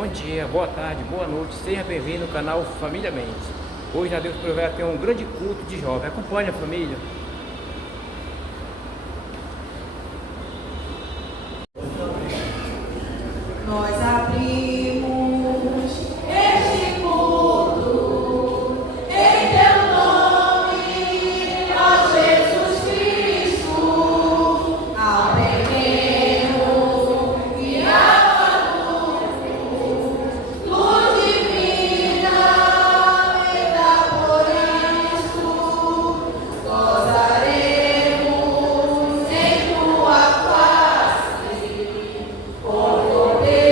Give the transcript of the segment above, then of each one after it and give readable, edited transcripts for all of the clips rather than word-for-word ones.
Bom dia, boa tarde, boa noite, seja bem-vindo ao canal Família Mendes. Hoje a Deus provê ter um grande culto de jovem. Acompanhe a família. Nós abrimos este culto em teu nome, ó Jesus Cristo, ao pequeno e ao adulto, luz divina, vida por isso, gozaremos em tua face, com poder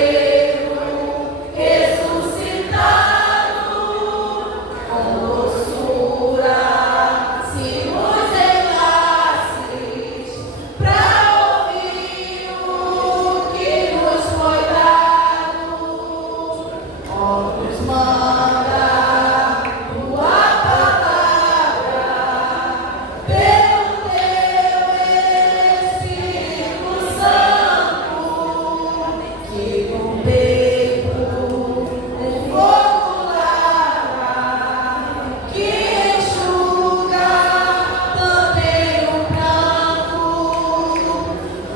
ressuscitado, com doçura, se nos enlaces, pra ouvir o que nos foi dado. Ó, nos manda tua palavra, pelo teu Espírito Santo, que com peito um fogo lara, que enxuga também o pranto.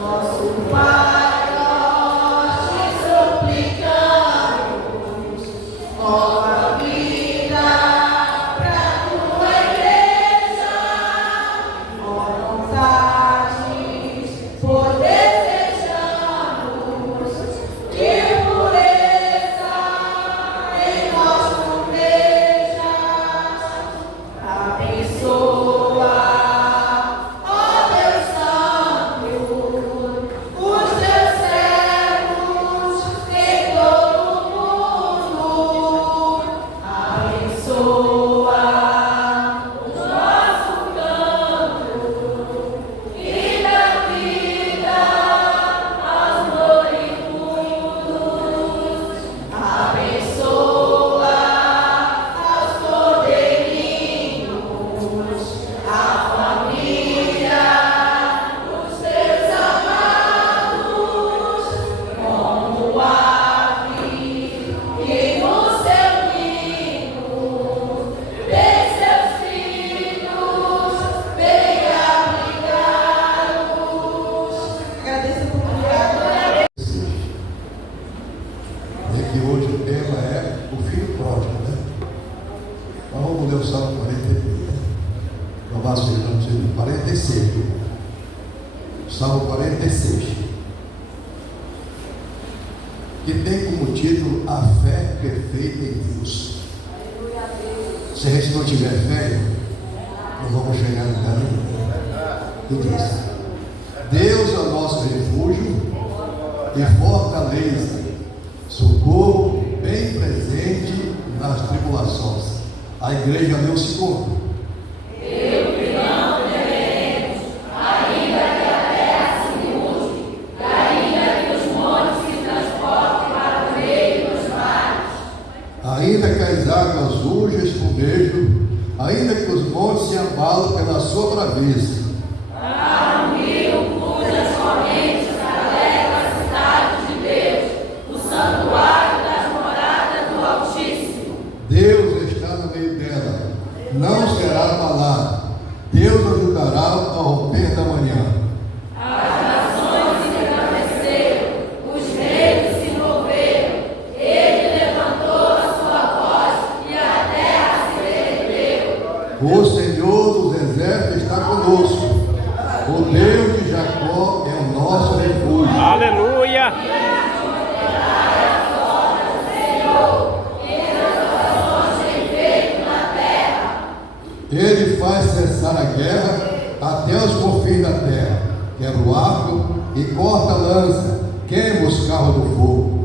Nosso Pai, nós te suplicamos, nova vida pra tua igreja, vontades, por desejamos que pureza em nós tu vejas. Abençoa, ó Deus Santo, os teus servos em todo o mundo. Abençoa o nosso canto e dá vida aos moribundos. Abençoa aos cordeirinhos, a família, os teus amados, como ave que no seu ninho tem seus filhos bem abrigados. Agradeço por tudo. É que hoje o tema é o filho pródigo, né? Então vamos ler o Salmo 43, né? Louvado seja o nome do Senhor. 46, viu? Salmo 46. Que tem como título a fé perfeita em Deus. Se a gente não tiver fé, não vamos chegar em lugar nenhum. E diz: Deus é o nosso refúgio e fortaleza, socorro bem presente nas tribulações. A igreja leu o segundo. Ainda que as águas rujam espumejo, ainda que os montes se abalam pela sua braveza. Deus está no meio dela, não será abalada. Deus ajudará ao romper da manhã. O Senhor dos exércitos está conosco. O Deus de Jacó é o nosso refúgio. Aleluia! Ele faz cessar a guerra até os confins da terra. Quebra o arco e corta a lança. Queima os carros do fogo.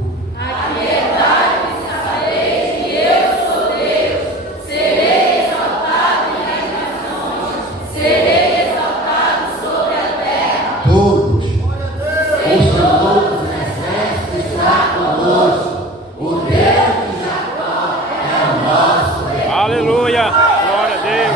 Todos. O Senhor dos exércitos está conosco. O Deus de Jacó é o nosso refúgio. Aleluia! Glória a Deus!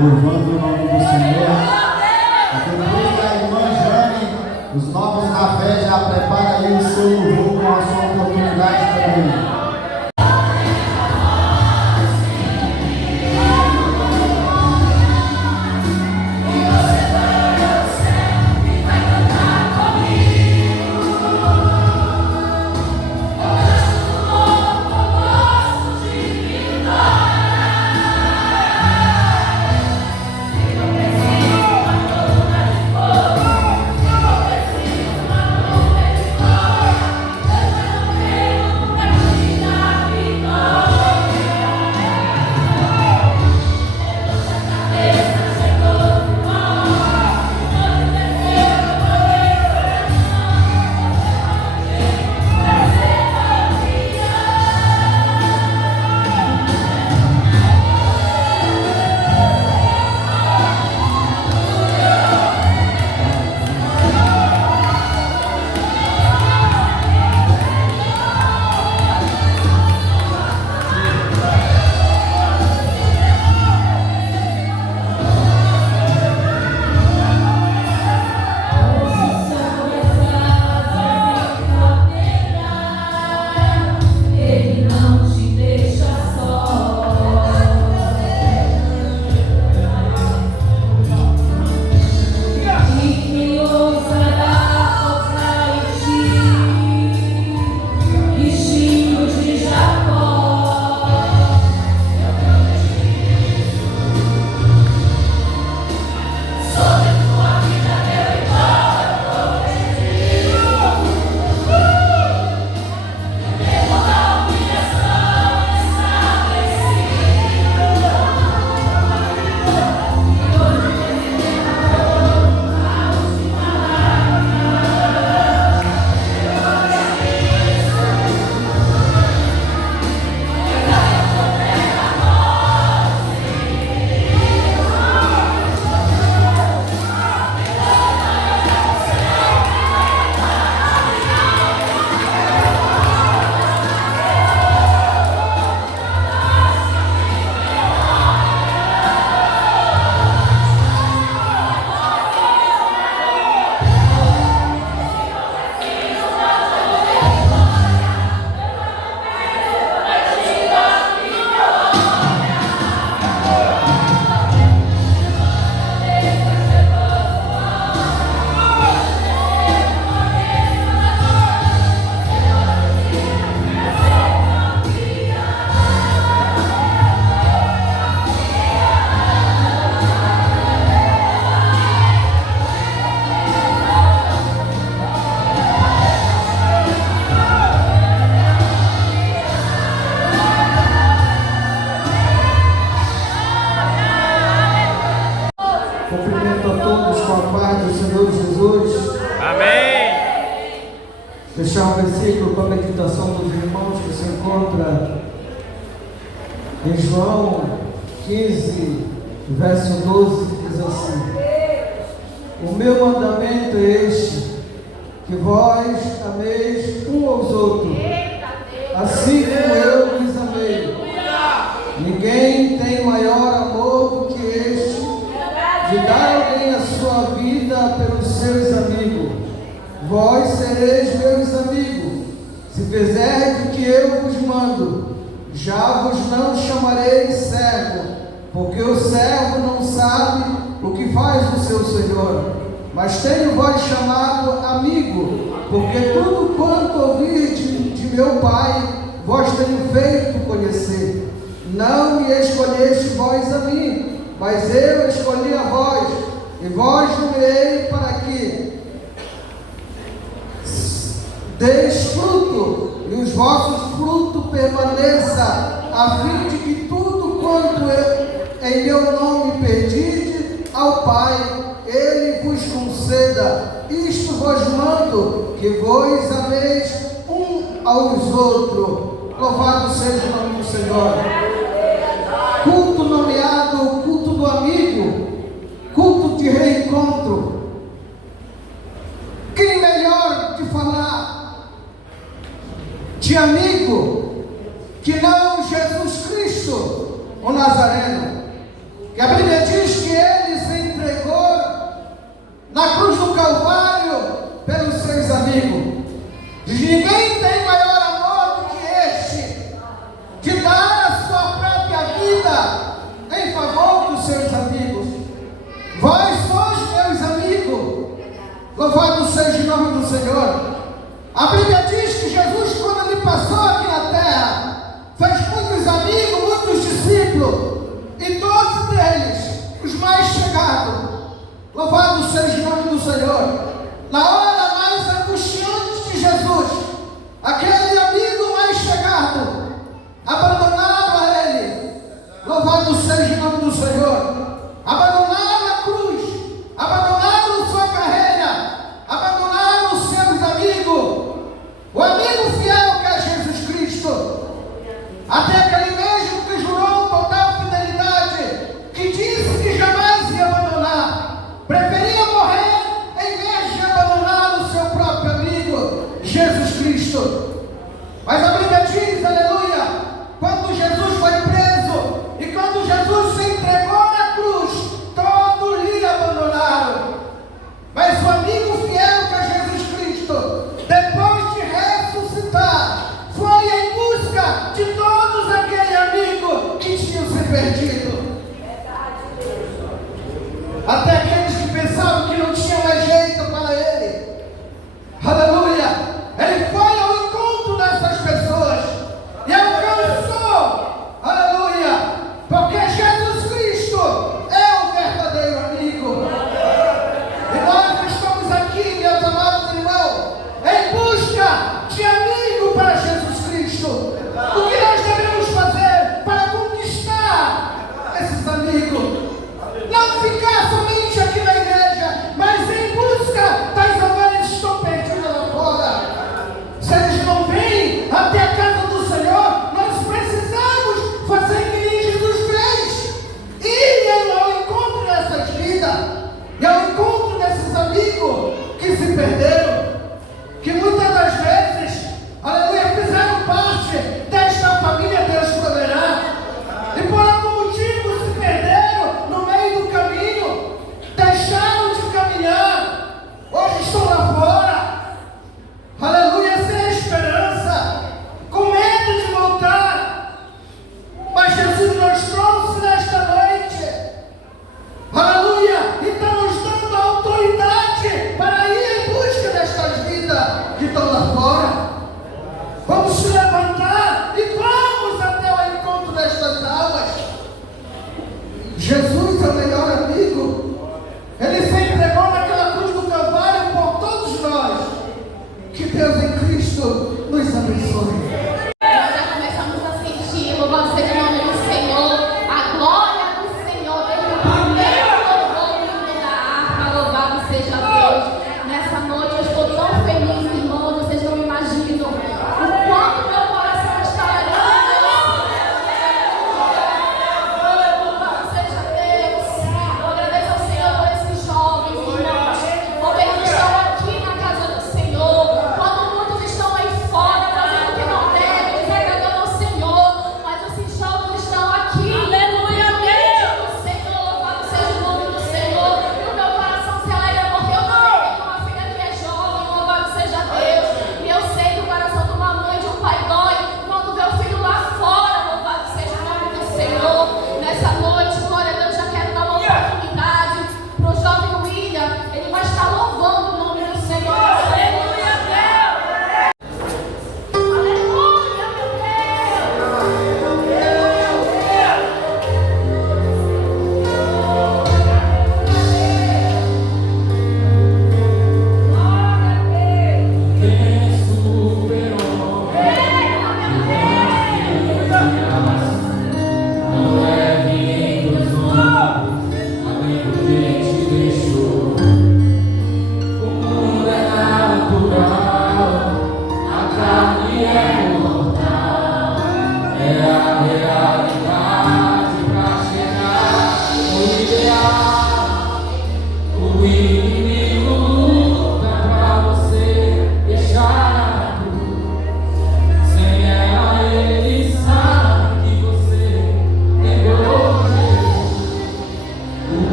louvando o nome do Senhor. Depois da irmã Jane, os novos na fé já prepara aí o seu louvor com a sua oportunidade também. cumprimento a todos com a paz do Senhor Jesus. Amém. Deixar um versículo para a meditação dos irmãos que se encontra em João 15, verso 12, diz assim: o meu mandamento é este, que vós ameis um aos outros, assim como eu vos amei. Ninguém tem maior amor do que este, de dar alguém a sua vida pelos seus amigos. Vós sereis meus amigos, se fizerdes o que eu vos mando. Já vos não chamarei servo, porque o servo não sabe o que faz o seu senhor, mas tenho vós chamado amigo, porque tudo quanto ouvi de meu Pai, vós tenho feito conhecer. Não me escolheste vós a mim, mas eu escolhi a vós, e vós nomeei para que deis fruto, e os vossos frutos permaneçam, a fim de que tudo quanto em meu nome pedide ao Pai, Ele vos conceda. Isto vos mando, que vos ameis um aos outros. Louvado seja o nome do Senhor. Culto nomeado culto do amigo, culto de reencontro. Quem melhor de falar de amigo que não Jesus Cristo, o Nazareno? Que a Bíblia diz que ele se entregou na cruz do Calvário pelos seus amigos. Diz: ninguém tem maior amor do que este, de dar a sua própria vida em favor dos seus amigos. Vós sois meus amigos. Louvado seja o nome do Senhor. A Bíblia diz que Jesus, quando ele passou aqui na terra, fez muitos amigos, muitos discípulos, e 12 deles, os mais chegados. Louvado seja o nome do Senhor. Na hora mais angustiante de Jesus, aquele amigo mais chegado, abandonaram a ele. Louvado seja o nome do Senhor. Abandonaram a cruz, abandonaram sua carreira, abandonaram os seus amigos. O amigo fiel que é Jesus Cristo, até aquele mesmo que jurou total fidelidade, que disse que jamais ia abandonar, preferia morrer em vez de abandonar o seu próprio amigo, Jesus Cristo.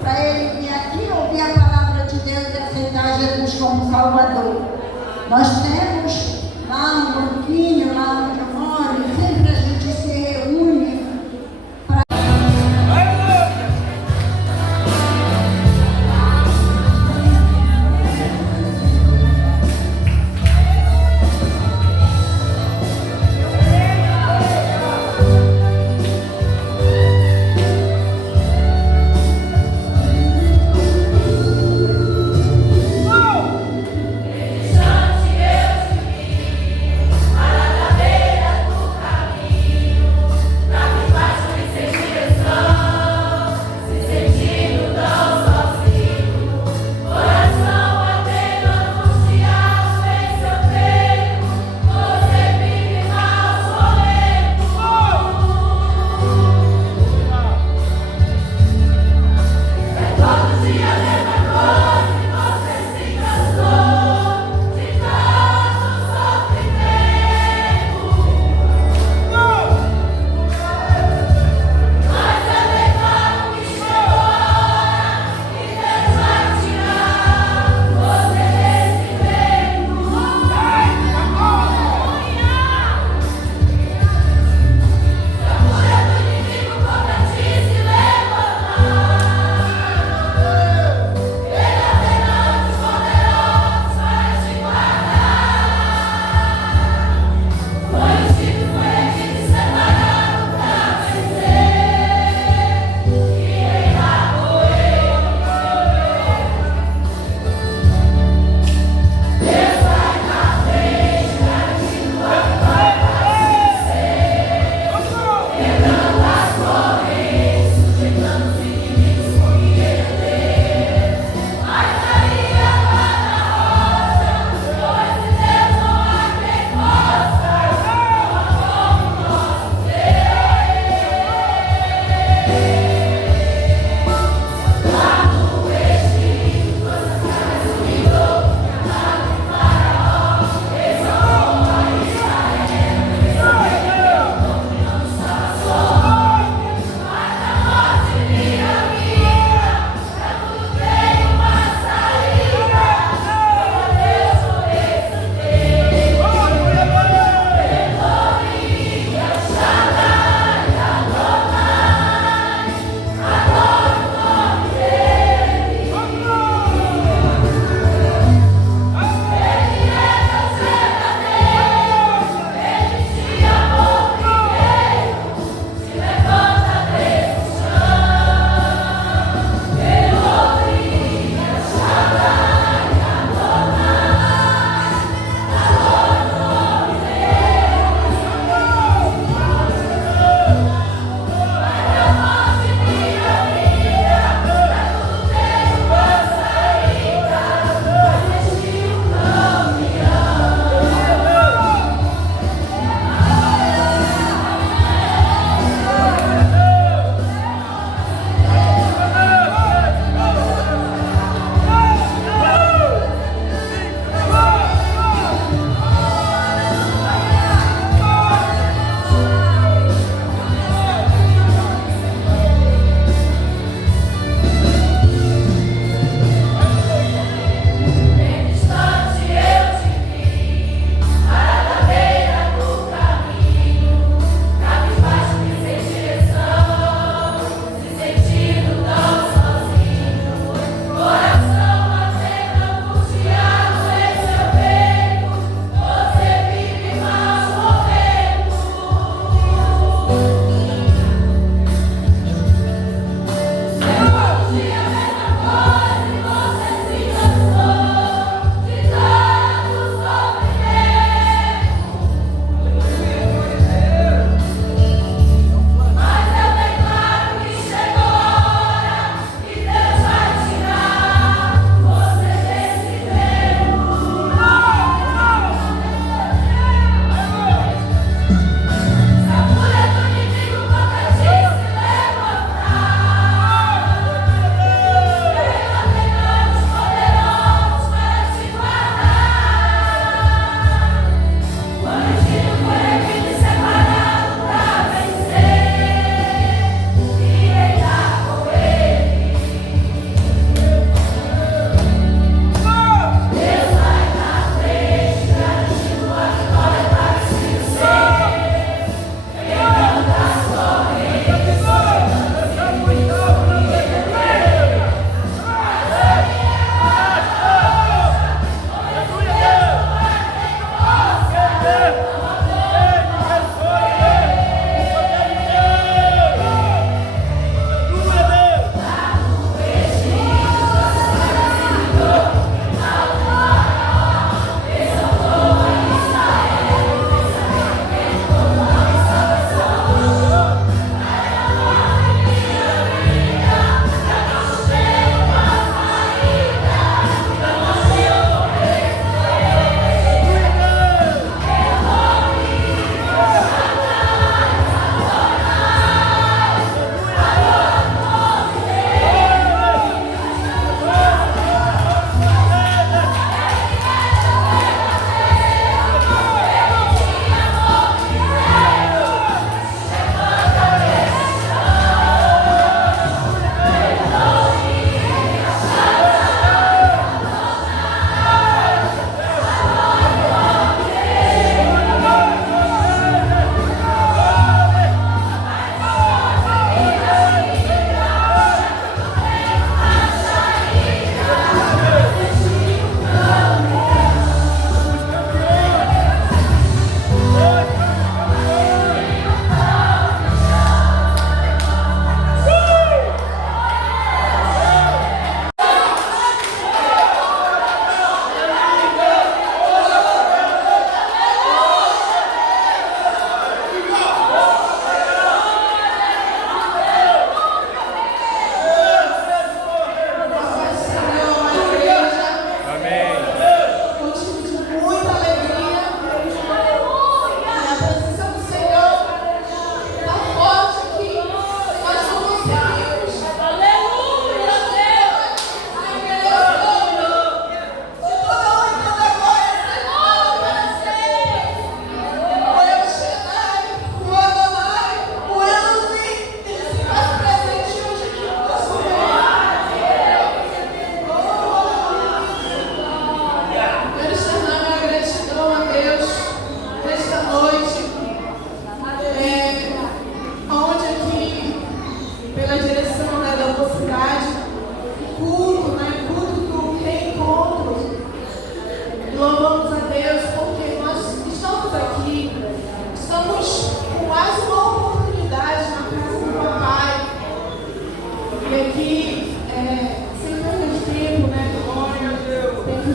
Para ele vir aqui ouvir a palavra de Deus e aceitar Jesus Jesus como Salvador. Nós temos lá um grupinho, lá onde eu moro, e sempre a gente se reúne. Deus, para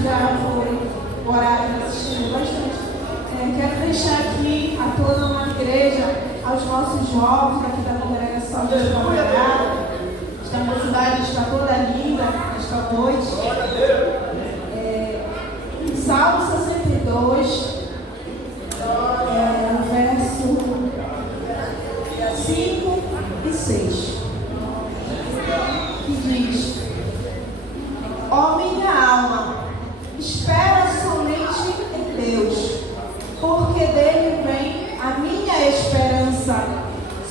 já foi horário assistindo bastante. Quero deixar aqui a toda uma igreja, aos nossos jovens aqui da congregação de Escola. Esta mocidade está toda linda esta noite. Salmo 62, verso 5 e 6, que diz: ó minha alma, espera somente em Deus, porque dele vem a minha esperança.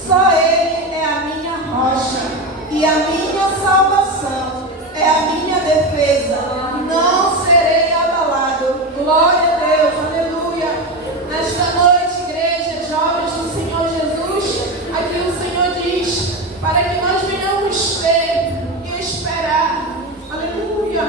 Só ele é a minha rocha e a minha salvação, é a minha defesa. Não serei abalado. Glória a Deus, aleluia. Nesta noite, igreja, jovens do Senhor Jesus, aqui o Senhor diz para que nós venhamos ter e esperar. Aleluia.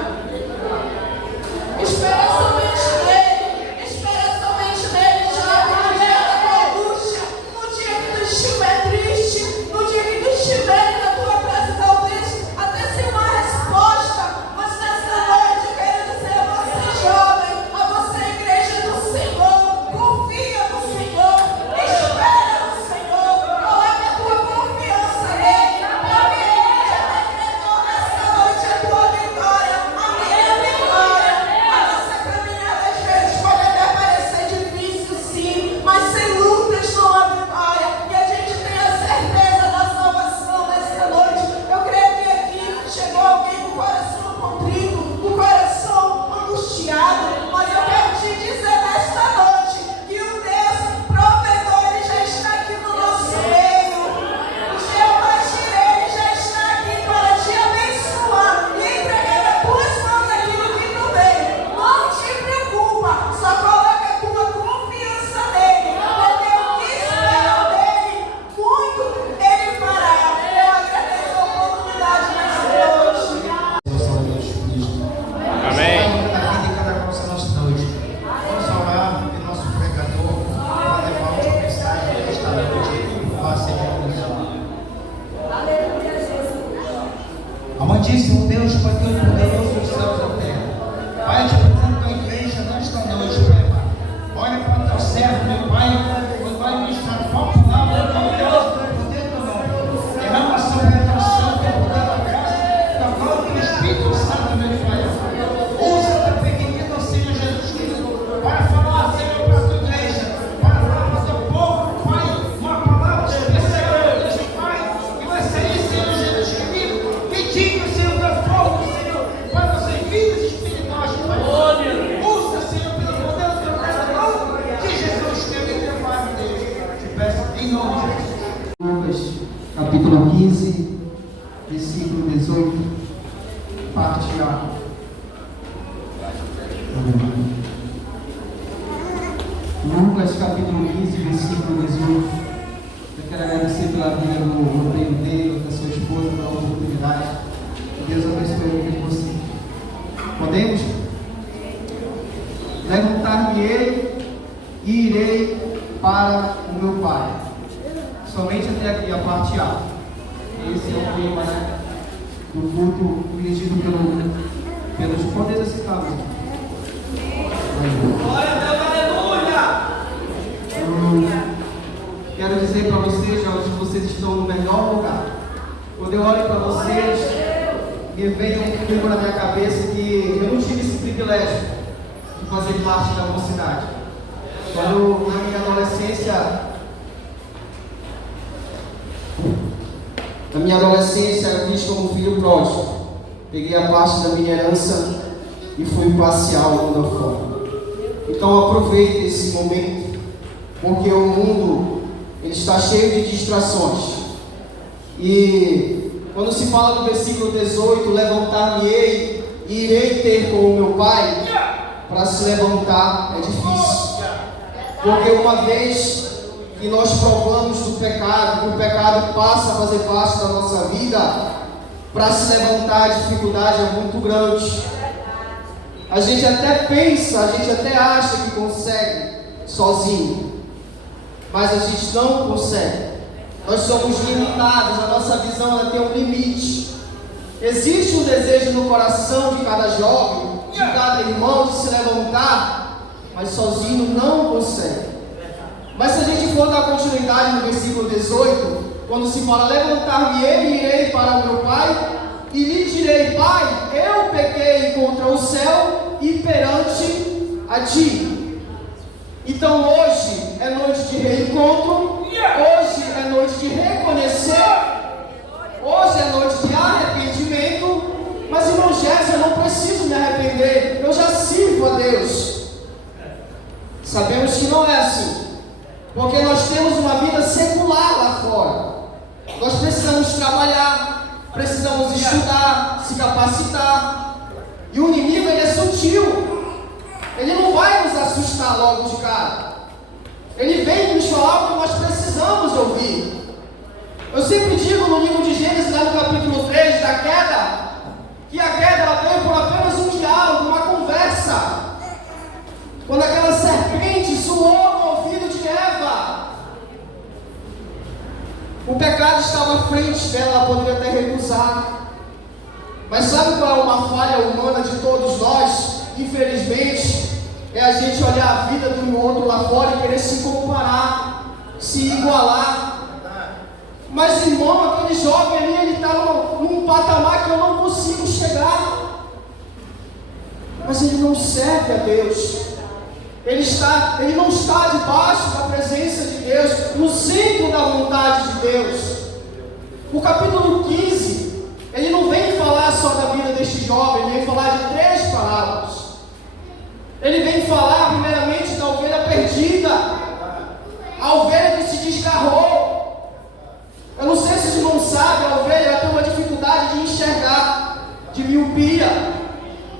Espera somente nele. Espera somente nele, jovem, no dia da tua angústia, no dia que tu estiver triste, no dia que tu estiver na tua casa, talvez até sem uma resposta. Mas nesta noite eu quero dizer a você, jovem, a você, igreja do Senhor, confia no Senhor, espera no Senhor, coloque a tua confiança nele, porque ele já decretou nesta noite a tua vitória, a minha vitória. A nossa caminhada às vezes pode até parecer difícil, sim, mas sem lutas não há vitória. E a gente tem a certeza da salvação nesta noite. Eu creio que aqui chegou alguém com o coração contrito, com o coração angustiado, mas eu quero te dizer nesta noite que o Deus provedor, ele já está aqui no nosso meio. O Jeová Jireh, ele já está aqui para te abençoar e entregar nas tuas mãos aquilo que tu veio. Não te preocupa, só coloca a tua confiança nele, porque o que espera dele, muito ele fará. Eu agradeço a oportunidade nessa noite. Amém. Vamos orar pelo nosso pregador para levar uma mensagem esta noite. Faça amantíssimo Deus, Pai Todo-Poderoso dos céus e da terra. Pai, te apresento a igreja nesta noite, Pai. Olha para o teu servo, meu Pai, quando vai ministrar a tua palavra, meu Deus, poder do nome. Derrama sobre a tua santa e poder da graça, da glória do Espírito Santo, meu Pai. Usa teu pequenino, Senhor Jesus Cristo, para falar, Senhor, para a tua igreja, para falar para o teu povo, Pai, uma palavra especial, Deus, Pai, que vai sair, Senhor Jesus Cristo, pedindo, Senhor, teu fogo, Senhor, para os filhos espirituais, Pai. Usa, Senhor, pelo poder do teu nome de Jesus, teu intervalo, Deus. Te peço em nome de Jesus. Lucas, capítulo 15, versículo 18, parte A. Lucas capítulo 15, versículo 18. Eu quero agradecer pela vida do Rodrigo dele, da sua esposa, pela oportunidade. Que Deus abençoe muito você. Podemos? Levantar-me-ei e irei para o meu Pai. Somente até aqui a parte A. Esse é o tema, né, do culto dirigido pelos poderes desse caminho. Glória a Deus, aleluia! Quero dizer para vocês, jovens, que vocês estão no melhor lugar. Quando eu olho para vocês, me vem um filme na minha cabeça que eu não tive esse privilégio de fazer parte da mocidade. Quando na minha adolescência, eu fiz como filho pródigo. Peguei a parte da minha herança e fui passear o mundo afora. Então aproveite esse momento, porque o mundo ele está cheio de distrações. E quando se fala no versículo 18, levantar-me-ei e irei ter com o meu Pai, para se levantar é difícil. Porque uma vez que nós provamos do pecado, que o pecado passa a fazer parte da nossa vida, para se levantar a dificuldade é muito grande. A gente até pensa, a gente até acha que consegue sozinho, mas a gente não consegue. Nós somos limitados, a nossa visão ela tem um limite. Existe um desejo no coração de cada jovem de cada irmão de se levantar, mas sozinho não consegue. Mas se a gente for dar continuidade no versículo 18, quando se fala: levantar-me-ei e irei para o meu pai, e lhe direi: Pai, eu pequei contra o céu e perante a ti. Então hoje é noite de reencontro, hoje é noite de reconhecer, hoje é noite de arrependimento. Mas, irmão Gerson, eu não preciso me arrepender, eu já sirvo a Deus. Sabemos que não é assim, porque nós temos uma vida secular lá fora. Nós precisamos trabalhar, precisamos estudar, se capacitar. E o inimigo, ele é sutil. Ele não vai nos assustar logo de cara. Ele vem nos falar o que nós precisamos ouvir. Eu sempre digo no livro de Gênesis, lá no capítulo 3, da queda, que a queda ela veio por apenas um diálogo, uma conversa. Quando aquela serpente suou no ouvido de Eva, o pecado estava à frente dela, ela poderia ter recusado. Mas sabe qual é uma falha humana de todos nós? Infelizmente, é a gente olhar a vida do outro lá fora e querer se comparar, se igualar. Mas, irmão, aquele jovem ali, ele está num patamar que eu não consigo chegar. Mas ele não serve a Deus. Ele não está debaixo da presença de Deus, no centro da vontade de Deus. O capítulo 15, ele não vem falar só da vida deste jovem, ele vem falar de 3 parábolas. Ele vem falar primeiramente da ovelha perdida, a ovelha que se desgarrou. Eu não sei se os irmãos sabem, a ovelha ela tem uma dificuldade de enxergar, de miopia.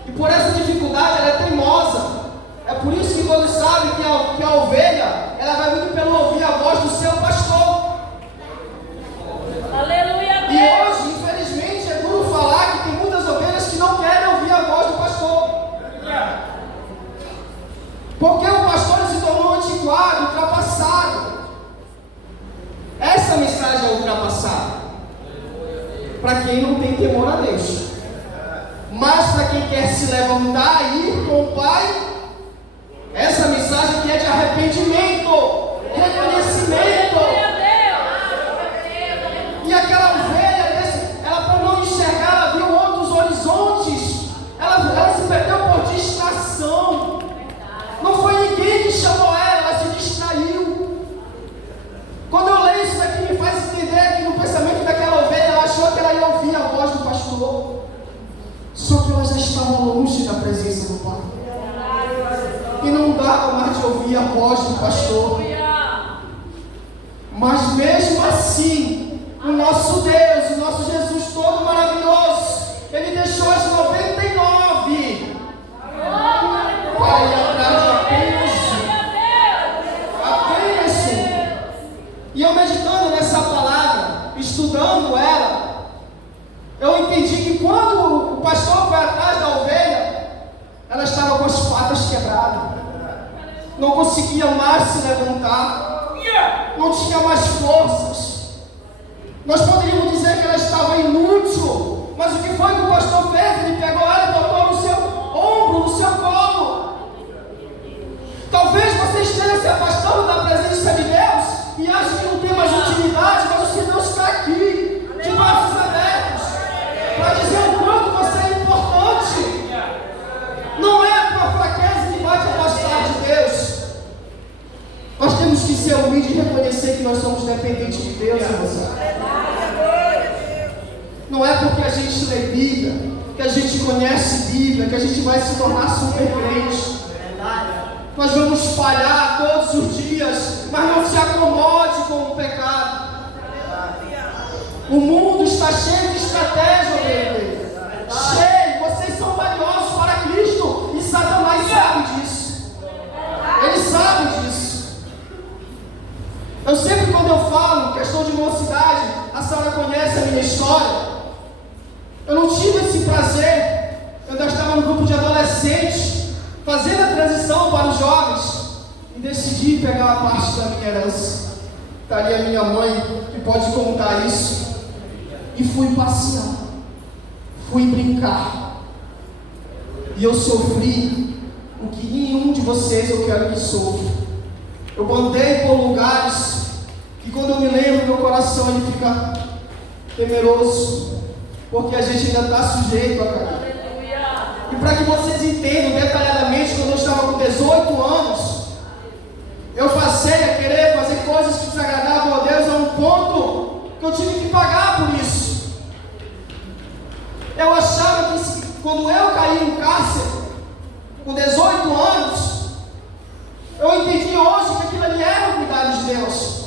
E por essa dificuldade ela é teimosa. É por isso que todos sabem que a ovelha, ela vai muito pelo ouvir a voz do seu pastor. Aleluia, e hoje, infelizmente, é duro falar que tem muitas ovelhas que não querem ouvir a voz do pastor. Porque o pastor se tornou antiquado, ultrapassado. Essa mensagem é ultrapassada para quem não tem temor a Deus. Mas para quem quer se levantar e ir com o Pai, essa mensagem que é de arrependimento, reconhecimento. E aquela ovelha, ela por não enxergar, ela viu outros horizontes. Ela se perdeu por distração. Não foi ninguém que chamou ela se distraiu. Quando eu leio isso aqui, me faz entender que no pensamento daquela ovelha, ela achou que ela ia ouvir a voz do pastor. Só que ela já estava longe da presença do Pai. E não dava mais de ouvir a voz do pastor. Mas mesmo assim, o nosso Deus, o nosso Jesus todo maravilhoso, Ele deixou as 99 para ir atrás de apenas um. E eu meditando nessa palavra, estudando ela, eu entendi que quando o pastor foi atrás da ovelha, ela estava com as patas quebradas, não conseguia mais se levantar, não tinha mais forças. Nós poderíamos dizer que ela estava inútil, mas o que foi que o pastor fez? Ele pegou ela e botou no seu ombro, no seu colo. Talvez você esteja se afastando da presença de Deus e ache que não tem mais utilidade, mas o Senhor está aqui, de braços abertos, para dizer o quanto você é importante. Não é a tua fraqueza que vai te afastar de Deus. Nós temos que ser humildes e reconhecer que nós somos dependentes de Deus, irmãos. Não é porque a gente lê Bíblia, que a gente conhece Bíblia, que a gente vai se tornar super crente. Nós vamos espalhar todos os dias, mas não se acomode com o pecado. O mundo está cheio de estratégia, cheio. Vocês são valiosos para Cristo e Satanás sabe disso. Ele sabe disso. Eu sempre, quando eu falo questão de mocidade, a senhora conhece a minha história. Eu não tive esse prazer. Eu ainda estava no grupo de adolescentes, fazendo a transição para os jovens, e decidi pegar uma parte da minha herança. Está ali a minha mãe, que pode contar isso. E fui passear, fui brincar. E eu sofri o que nenhum de vocês eu quero que sofra. Eu andei por lugares que quando eu me lembro, meu coração ele fica temeroso, porque a gente ainda está sujeito a cair. E para que vocês entendam detalhadamente, quando eu estava com 18 anos, eu passei a querer fazer coisas que desagradavam a Deus a um ponto que eu tive que pagar por isso. Eu achava que quando eu caí no cárcere, com 18 anos, eu entendi hoje que aquilo ali era o cuidado de Deus,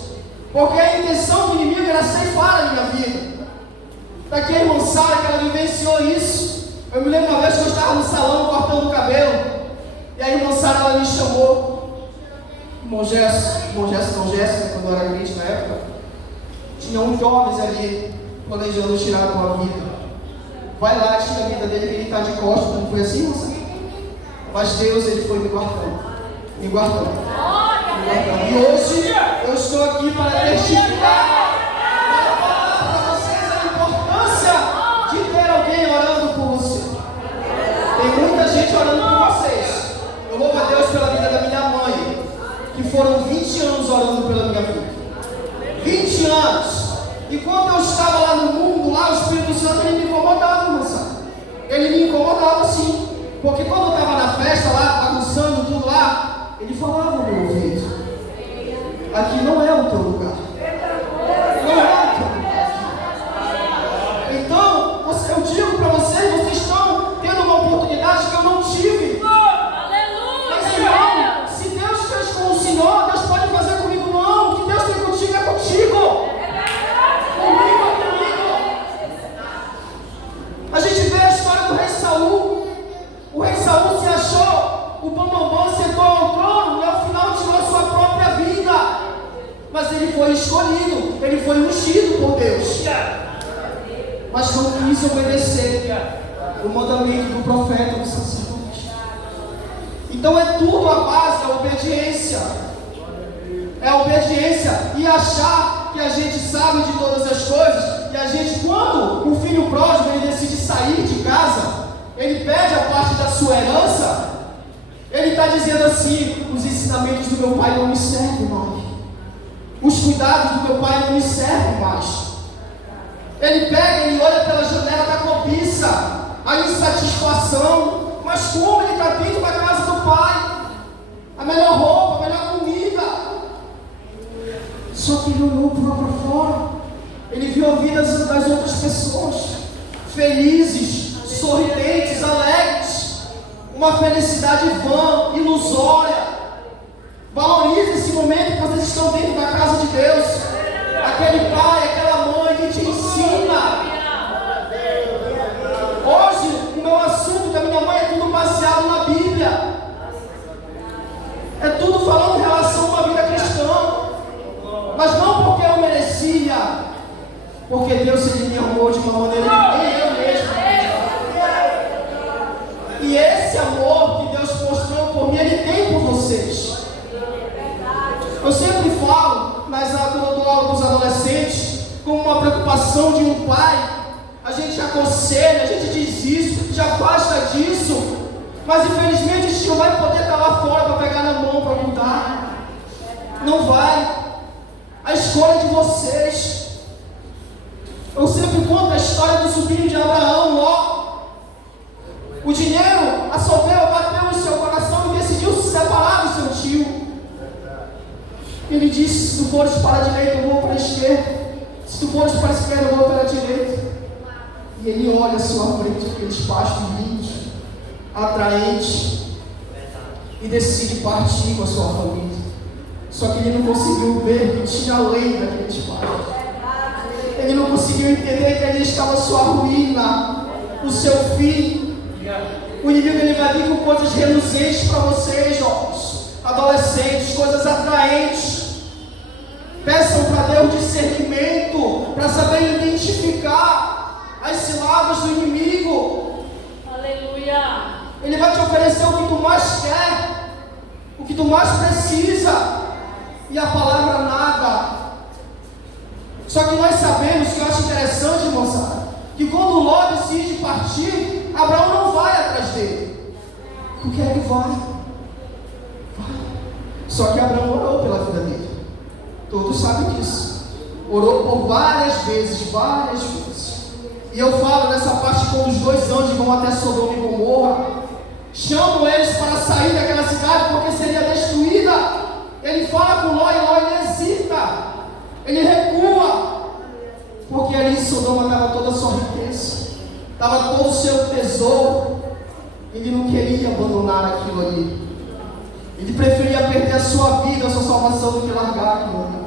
porque a intenção do inimigo era ceifar a minha vida. Daqui a irmã Sara, que ela vivenciou isso. Eu me lembro uma vez que eu estava no salão cortando o cabelo, e a irmã Sara ela me chamou. Irmão Jéssica, quando eu era crente na época, tinha uns jovens ali planejando tirar a tua vida. Vai lá, tira a vida dele, que ele está de costas. Não foi assim, moça? Mas Deus, ele foi me guardando. Me guardando. E hoje eu estou aqui para testificar, para falar para vocês a importância de ter alguém orando por você. Tem muita gente orando por vocês. Eu louvo a Deus pela vida da minha mãe, que foram 20 anos orando pela minha vida. 20 anos. E quando eu estava lá no mundo, lá o Espírito Santo ele me incomodava, moça. Ele me incomodava sim. Porque quando eu estava na festa lá, bagunçando tudo lá, ele falava no meu ouvido: aqui não é o teu lugar. Não é o teu lugar. Então, eu digo para vocês, vocês estão tendo uma oportunidade que eu não tive. Mas irmão, se Deus fez com o Senhor, Deus pode fazer comigo. Não, o que Deus tem contigo é contigo. A gente vê a história do rei Saul. O rei Saul se achou o bambambam, sentou ao trono e ao final tirou a sua própria vida. Mas ele foi escolhido, ele foi ungido por Deus. Mas não quis obedecer o mandamento do profeta, do sacerdote. Então é tudo a base da obediência. É a obediência e achar que a gente sabe de todas as coisas. E a gente, quando o filho pródigo ele decide sair de casa, ele pede a parte da sua herança, ele está dizendo assim: os ensinamentos do meu pai não me servem mais, os cuidados do meu pai não me servem mais. Ele pega, ele olha pela janela da cobiça, a insatisfação. Mas como ele está dentro da casa do pai, a melhor roupa, a melhor comida, só que ele olhou para fora, ele viu a vida das outras pessoas felizes, sorridentes, alegres, uma felicidade vã, ilusória. Valorize esse momento que vocês estão dentro da casa de Deus. Aquele pai, aquela mãe que te ensina. Hoje, o meu assunto da minha mãe é tudo baseado na Bíblia. É tudo falando em relação a uma vida cristã. Mas não porque eu merecia, porque Deus ele me amou de uma maneira que nem eu mesmo. E esse amor que Deus mostrou por mim, ele tem por vocês. Eu sempre falo, quando eu dou aula dos adolescentes, como uma preocupação de um pai, a gente aconselha, a gente diz isso, já afasta disso, mas infelizmente a gente não vai poder estar lá fora para pegar na mão, para cuidar. Não vai. A escolha é de vocês. Eu sempre conto a história do sobrinho de Abraão, Ló. O dinheiro, a soberba bateu no seu coração e decidiu se separar do seu tio. Ele disse: se tu fores para a direita, eu vou para a esquerda. Se tu fores para a esquerda, eu vou para a direita. E ele olha à sua frente, aqueles pastos lindos, atraentes, e decide partir com a sua família. Só que ele não conseguiu ver que tinha além daqueles pastos. Ele não conseguiu entender que ali estava a sua ruína, o seu fim. O inimigo ele vai vir com coisas reluzentes para vocês, jovens, adolescentes, coisas atraentes. Peçam para Deus discernimento, para saber identificar as ciladas do inimigo. Aleluia. Ele vai te oferecer o que tu mais quer, o que tu mais precisa, e a palavra nada. Só que nós sabemos, que eu acho interessante, moçada, que quando Ló decide partir, Abraão não vai atrás dele. Tu quer que vai? Só que Abraão orou pela vida dele. Todos sabem disso. Orou por várias vezes. E eu falo nessa parte quando os 2 anjos vão até Sodoma e Gomorra, chamam eles para sair daquela cidade porque seria destruída. Ele fala com Ló e Ló ele hesita, ele recua, porque ali em Sodoma estava toda a sua riqueza, estava todo o seu tesouro. Ele não queria abandonar aquilo ali. Ele preferia perder a sua vida, a sua salvação, do que largar aquilo ali.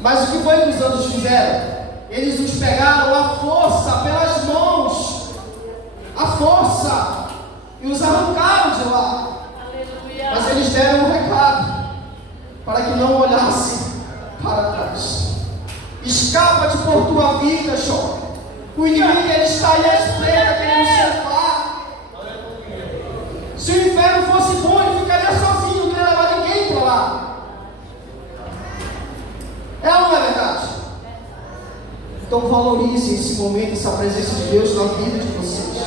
Mas o que foi que os anjos fizeram? Eles os pegaram à força, pelas mãos, à força, e os arrancaram de lá. Mas eles deram um recado, para que não olhassem para trás. Escapa-te por tua vida, jovem. O inimigo ele está aí à espreita, querendo se levar. Se o inferno fosse bom, ele ficaria sozinho, não queria levar ninguém para lá. É ou não é verdade? Então valorize esse momento, essa presença de Deus na vida de vocês.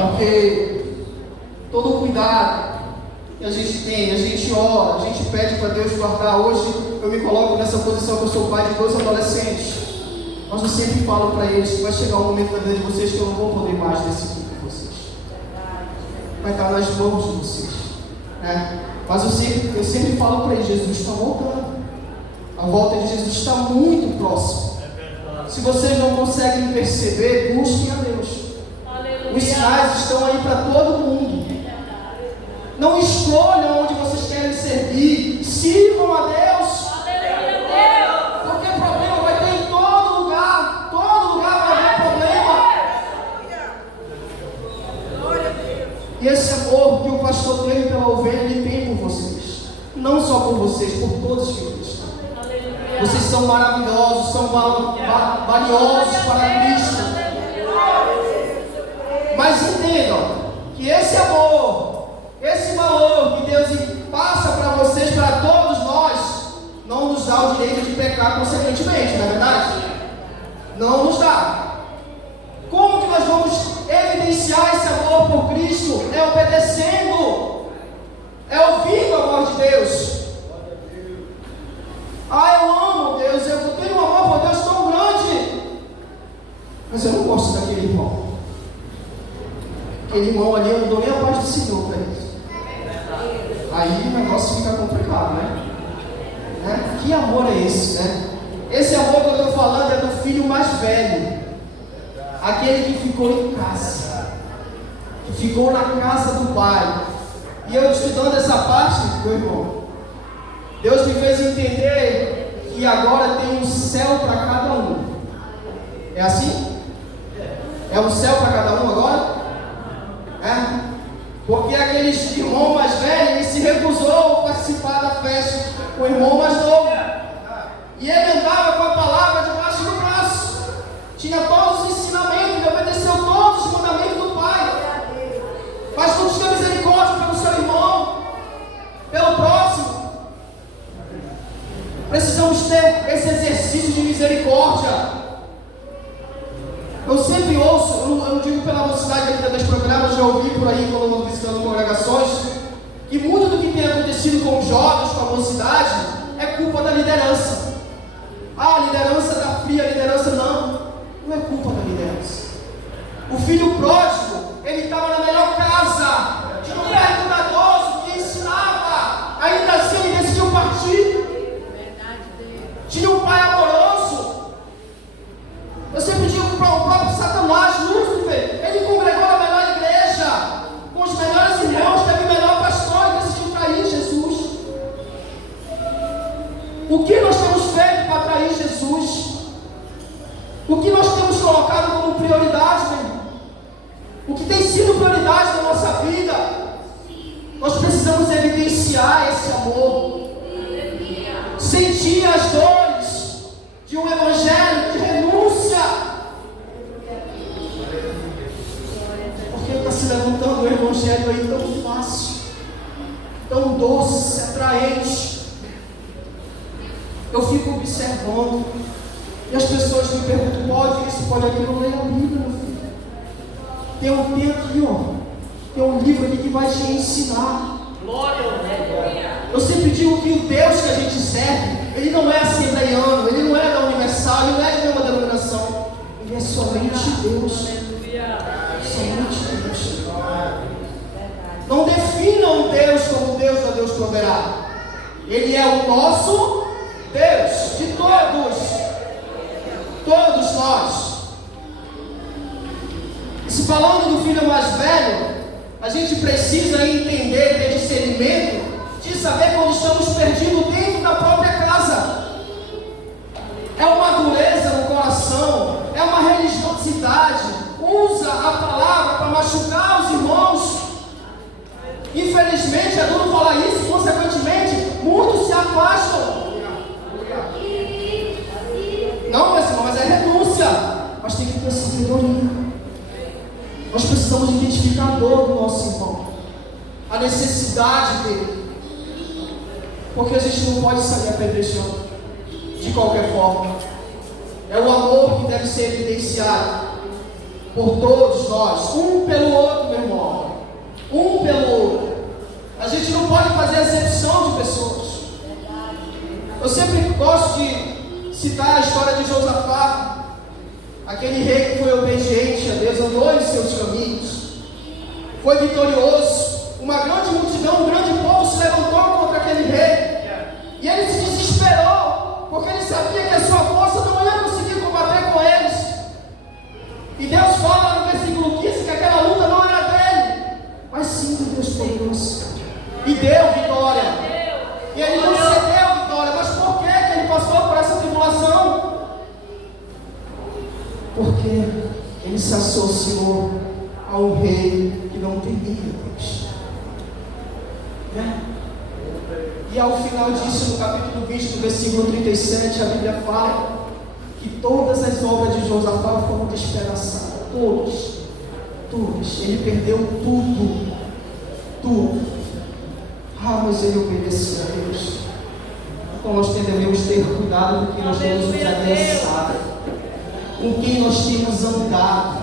Porque todo cuidado que a gente tem, a gente ora, a gente pede para Deus guardar. Hoje eu me coloco nessa posição que eu sou pai de 2 adolescentes. Mas eu sempre falo para eles que vai chegar um momento na vida de vocês que eu não vou poder mais decidir por vocês. Vai estar nas mãos de vocês, né? Mas eu sempre falo para eles, Jesus está voltando. A volta de Jesus está muito próxima. Se vocês não conseguem perceber, busquem a Deus. Os sinais estão aí para todo mundo. Não escolham onde vocês querem servir. Sirvam a Deus. Porque problema vai ter em todo lugar. Todo lugar vai haver problema. E esse amor que o pastor teve pela ovelha, ele tem por vocês. Não só por vocês, por todos que estão. Vocês são maravilhosos, são valiosos para Cristo. Mas entendam que esse amor, esse valor que Deus passa para vocês, para todos nós, não nos dá o direito de pecar consequentemente, não é verdade? Não nos dá. Como que nós vamos evidenciar esse amor por Cristo? É obedecendo, é ouvindo a voz de Deus. Eu amo Deus, eu tenho um amor por Deus tão grande, mas eu não gosto daquele irmão. Aquele irmão ali, eu não dou nem a paz do Senhor para ele. Aí o negócio fica complicado, né? Que amor é esse, né? Esse amor que eu estou falando é do filho mais velho, aquele que ficou em casa, que ficou na casa do pai. E eu estudando essa parte, meu irmão, Deus me fez entender que agora tem um céu para cada um. É assim? É um céu para cada um agora? É? Porque aquele irmão mais velho, ele se recusou a participar da festa com o irmão mais novo. E ele andava com a palavra debaixo do braço. Tinha todos os ensinamentos, ele obedeceu todos os mandamentos do Pai. Mas não tinha misericórdia pelo seu irmão, pelo próximo. Precisamos ter esse exercício de misericórdia. Eu sempre ouço, eu não digo pela mocidade aqui dos programas, já ouvi por aí quando eu estou visitando congregações, que muito do que tem acontecido com os jovens, com a mocidade, é culpa da liderança. A liderança está fria, a liderança não é culpa da liderança. O filho pródigo, ele estava na melhor casa, tinha um pai cuidadoso que ensinava, ainda assim ele decidiu partir. Tinha um pai amoroso. Eu sempre digo para o próprio Satanás, Lúcifer, ele congregou na melhor igreja, com os melhores irmãos, teve o melhor pastor e decidiu trair Jesus. O que nós temos feito para trair Jesus? O que nós temos colocado como prioridade, meu irmão? O que tem sido prioridade na nossa vida? Nós precisamos evidenciar esse amor, sentir as dores de um evangelho de renúncia, porque está se levantando um evangelho aí tão fácil, tão doce, atraente. Eu fico observando e as pessoas me perguntam: pode isso, pode aquilo? Eu leio a Bíblia, meu filho. tem um aqui, ó. Tem um livro aqui que vai te ensinar. Eu sempre digo que o Deus que a gente serve, Ele não é assembleiano, Ele não é da Universal, Ele não é de nenhuma denominação. Ele é somente Deus. Somente Deus. Não definam Deus como Deus ou Deus proverá. Ele é o nosso Deus, de todos. Todos nós. E se falando do filho mais velho, a gente precisa entender, ter discernimento, de saber quando estamos perdidos dentro da própria casa. É uma dureza no coração, é uma religiosidade, usa a palavra para machucar os irmãos. Infelizmente, é duro falar isso, consequentemente, muitos se afastam. Não, meus irmãos, mas é renúncia. Mas tem que ter sabedoria. Nós precisamos identificar a dor do nosso irmão, a necessidade dele, porque a gente não pode sair apedrejando de qualquer forma. É o amor que deve ser evidenciado por todos nós, um pelo outro, meu irmão, um pelo outro. A gente não pode fazer acepção de pessoas. Eu sempre gosto de citar a história de Josafá, aquele rei que foi obediente a Deus, andou em seus caminhos, foi vitorioso. Uma grande multidão, um grande povo se levantou contra aquele rei, e ele se desesperou, porque ele sabia que a sua força não ia conseguir combater com eles. E Deus fala no versículo 15 que aquela luta não era dele, mas sim do Deus poderoso, e deu vitória. E ele não cedeu vitória. Mas por que ele passou por essa tribulação? Porque ele se associou a um rei que não temia Deus. E ao final disso, no capítulo 20, no versículo 37, a Bíblia fala que todas as obras de Josafá foram despedaçadas. Todas. Ele perdeu tudo. Mas ele obedecia a Deus. Então nós devemos ter cuidado com quem nós temos nos aliançado, com quem nós temos andado,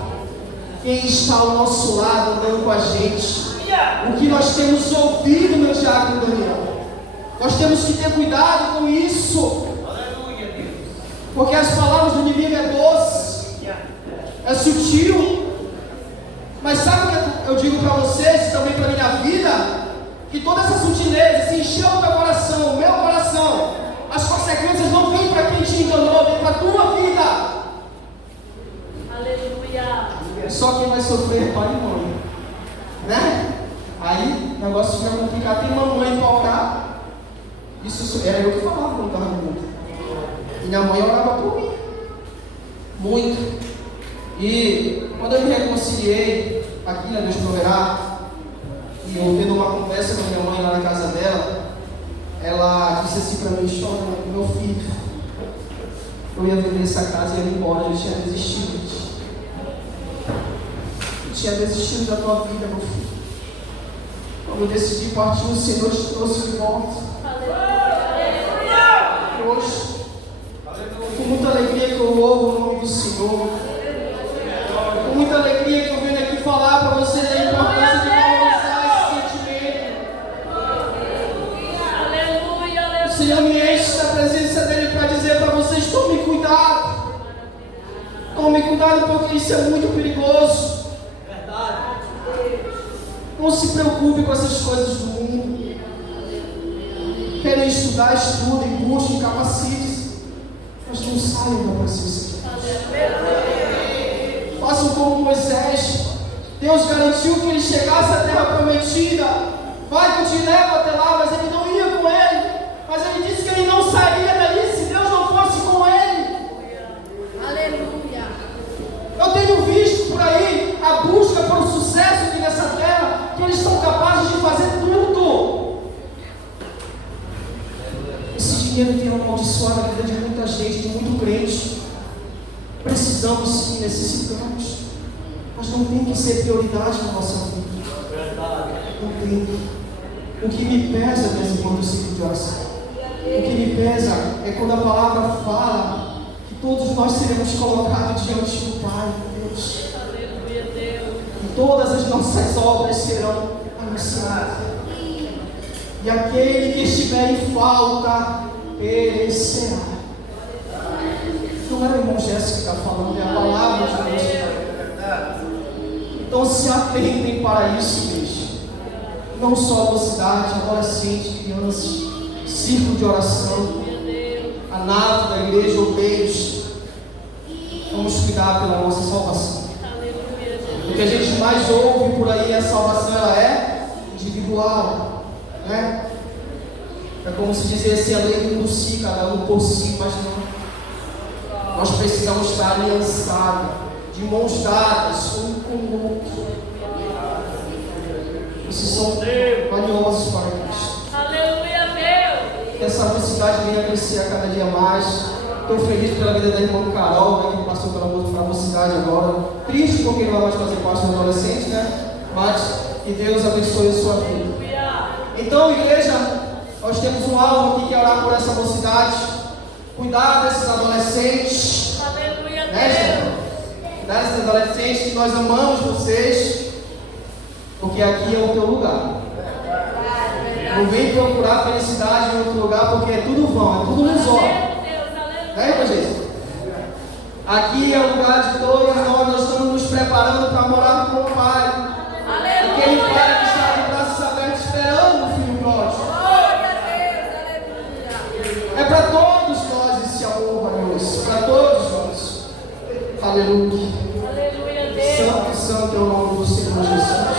quem está ao nosso lado andando com a gente, o que nós temos ouvido, meu diácono Daniel. Nós temos que ter cuidado com isso, porque as palavras do inimigo é doce, é sutil. Mas sabe o que eu digo para vocês, também para a minha vida? Que toda essa sutileza se encheu o teu coração, o meu coração. As consequências não vêm para quem te enganou, vêm para a tua vida. Aleluia. É só quem vai sofrer, pai e mãe, né? Aí o negócio fica complicado. Tem mamãe para orar. Isso era eu que falava quando estava junto. E minha mãe orava por mim muito. E quando eu me reconciliei aqui na Deus Proverá, e eu tendo uma conversa com minha mãe lá na casa dela, ela disse assim para mim, chorando: meu filho, eu ia vender essa casa e ia embora, eu tinha desistido. Eu tinha desistido da tua vida, meu filho. Quando eu decidi partir, o Senhor te trouxe de volta. E hoje, com muita alegria que eu louvo o nome do Senhor, com muita alegria que eu venho aqui falar para vocês a importância de valorizar esse sentimento. O Senhor me enche da presença dEle para dizer para vocês: tome cuidado. Tome cuidado, porque isso é muito perigoso. Não se preocupe com essas coisas do mundo. Querem estudar, estudem, busquem, capacitem, mas não saiam da presença de Deus. Façam como Moisés. Deus garantiu que ele chegasse à terra prometida. Vai que eu te levo até lá, mas ele não ia com ele. Mas ele disse que ele não sairia dali se Deus não fosse com ele. Aleluia. Eu tenho visto por aí a busca pelo sucesso aqui nessa terra, que eles são capazes de fazer tudo. Esse dinheiro tem amaldiçoado a vida de muita gente, de muito crente. Precisamos sim, necessitamos, mas não tem que ser prioridade na nossa vida. Não tem. O que me pesa, meus irmãos, do ciclo de oração, o que me pesa é quando a palavra fala que todos nós seremos colocados diante do Pai, Deus. Aleluia, Deus. todas as nossas obras serão anunciadas. E aquele que estiver em falta perecerá. Não é o irmão Jéssica que está falando, é a palavra de Deus. Então se atentem para isso, igreja. Não só a mocidade, adolescente, crianças, círculo de oração, a nave da igreja, obreiros. Vamos cuidar pela nossa salvação. O que a gente mais ouve por aí, a salvação ela é individual, né? É como se dissesse a lei do si, cada um por si, mas não. Nós precisamos estar aliançados, de mãos dadas, um com o outro. Vocês são valiosos para Cristo. Aleluia, Deus. Que essa mocidade venha crescer a cada dia mais. Estou feliz pela vida da irmã Carol, né, que passou pela mocidade agora. Triste porque não vai mais fazer parte dos adolescentes, né? Mas que Deus abençoe a sua vida. Então, igreja, nós temos um alvo aqui que é orar por essa mocidade. Cuidar desses adolescentes. Aleluia, Né, Deus. cuidar desses adolescentes, que nós amamos vocês. Porque aqui é o teu lugar. Não vem procurar felicidade em outro lugar, porque é tudo vão, é tudo ilusório. Né, gente? Aqui é o lugar de todos nós estamos nos preparando para morar com o Pai. Aquele Pai que está de braços abertos esperando o Filho pródigo. É para todos nós esse amor, Deus. Para todos nós. Aleluia. Santo, santo é o nome do Senhor Jesus.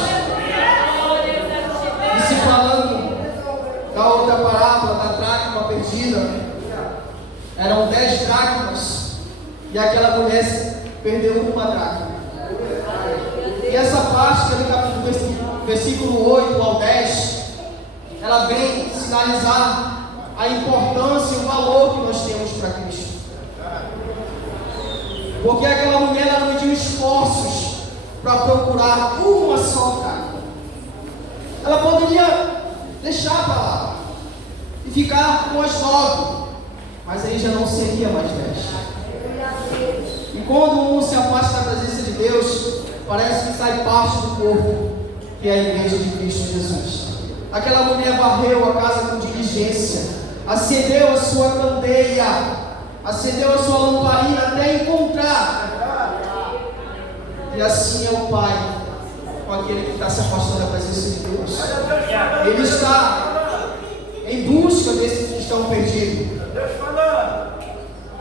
E se falando da outra parábola, da dracma perdida, eram 10 dracmas e aquela mulher perdeu uma dracma. E essa parte do capítulo, versículo 8 ao 10, ela vem sinalizar a importância e o valor que nós temos para Cristo. Porque aquela mulher ela mediu esforços para procurar uma só dracma. Ela poderia deixar para lá e ficar com as 9. Mas aí já não seria mais 10. E quando um se afasta da presença de Deus, parece que sai parte do corpo, que é a igreja de Cristo Jesus. Aquela mulher varreu a casa com diligência, acendeu a sua candeia, acendeu a sua lamparina até encontrar. E assim é o Pai com aquele que está se afastando da presença de Deus. Ele está em busca desses que estão perdidos.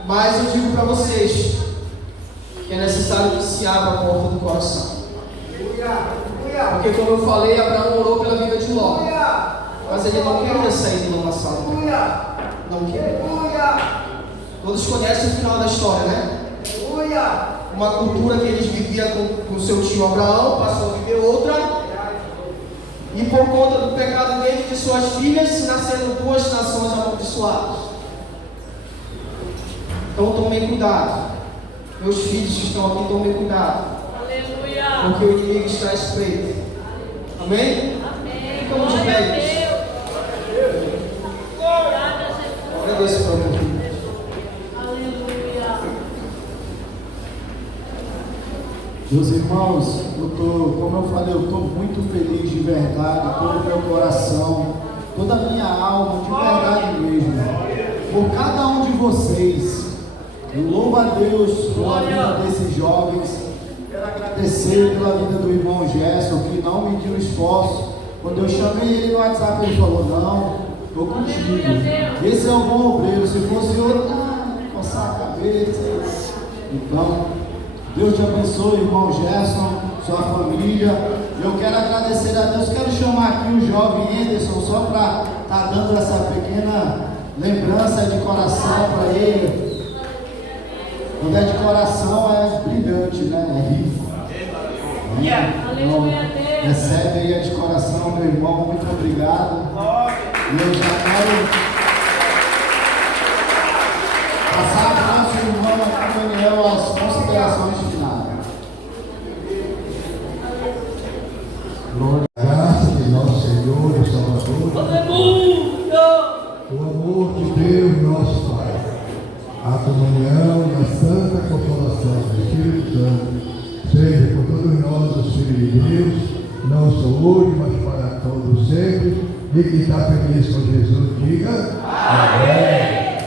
Mas eu digo para vocês que é necessário que se abra a porta do coração. Porque como eu falei, Abraão orou pela vida de Ló. Mas ele não queria sair de uma sala. Não queria. Todos conhecem o final da história, né? Uma cultura que eles viviam com seu tio Abraão, passou a viver outra. E por conta do pecado dele e de suas filhas, se nasceram 2 nações amaldiçoadas. Então tomem cuidado. Meus filhos que estão aqui, tomem cuidado. Aleluia. Porque o inimigo está à espreita. Amém? Amém. Ficamos de pé, igreja. Agradeço para mim. Aleluia. Meus irmãos, como eu falei, eu estou muito feliz de verdade, todo o meu coração, toda a minha alma, de verdade mesmo, por cada um de vocês. Eu louvo a Deus pela vida desses jovens. Quero agradecer pela vida do irmão Gerson, que não mediu esforço. Quando eu chamei ele no WhatsApp, ele falou: não, estou contigo. Esse é um bom obreiro. Se fosse outro, coçar a cabeça. Então, Deus te abençoe, irmão Gerson, sua família. Eu quero agradecer a Deus. Quero chamar aqui o jovem Anderson, só para estar dando essa pequena lembrança de coração para ele. Quando é de coração é brilhante, né? É rico. Então, recebe aí de coração, meu irmão. Muito obrigado. E eu já quero passar para o nosso irmão aqui, Daniel, as considerações finais. Glória à graça de nosso Senhor e Salvador. Aleluia. O amor de Deus, nosso Pai. A comunhão e a santa consolação do Espírito Santo seja com todos nós, os filhos de Deus. todo sempre. E quem está feliz com Jesus, diga amém.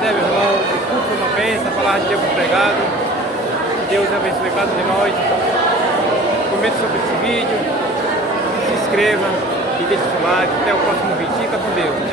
Meu irmão, o culto foi uma bênção, a palavra de Deus foi pregado. Que Deus abençoe cada um de nós. Comente sobre esse vídeo, se inscreva e deixe seu like. Até o próximo vídeo. Fica com Deus.